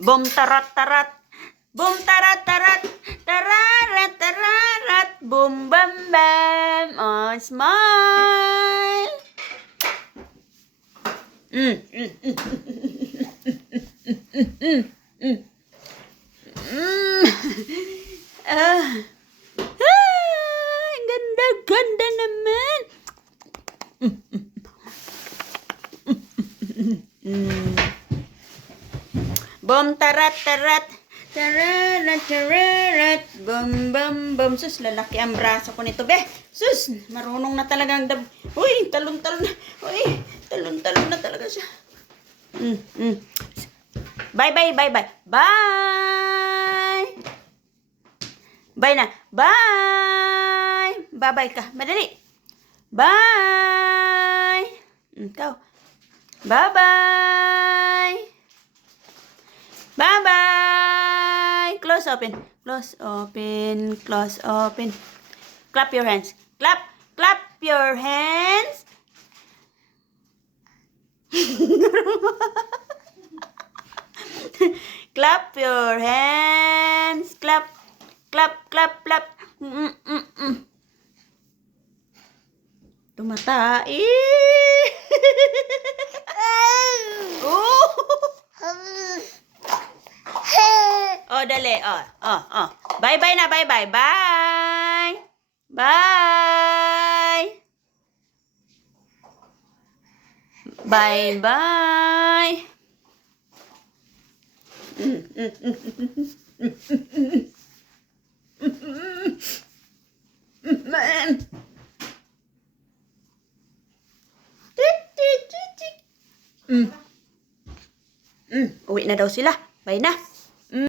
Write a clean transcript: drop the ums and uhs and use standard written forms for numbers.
Boom tarat tarat. Boom tarat tarat. Tararat tararat. Boom bam bam. Oh, smile. Mm, mm, mm, mm, mm, mm. Ah. Ah, ganda, ganda naman. Mm. Bom tarat tarat. Tararat tararat. Bum bum bum. Sus, lalaki ang braso ko nito, be. Sus, marunong na talagang Uy, talon-talon na. Uy, talon-talon na talaga siya. Bye bye bye bye. Bye. Bye na. Bye. Bye-bye ka. Madali. Bye. Ikaw. Bye-bye. Bye-bye. Close open. Close open. Close open. Clap your hands. Clap. Clap your hands. Clap your hands. Clap. Clap, clap, clap. Tumatai. Oh. Oh, dali. Oh. Bye-bye na, bye-bye. Bye. Bye. Bye-bye. Uwi na daw sila. Bye na.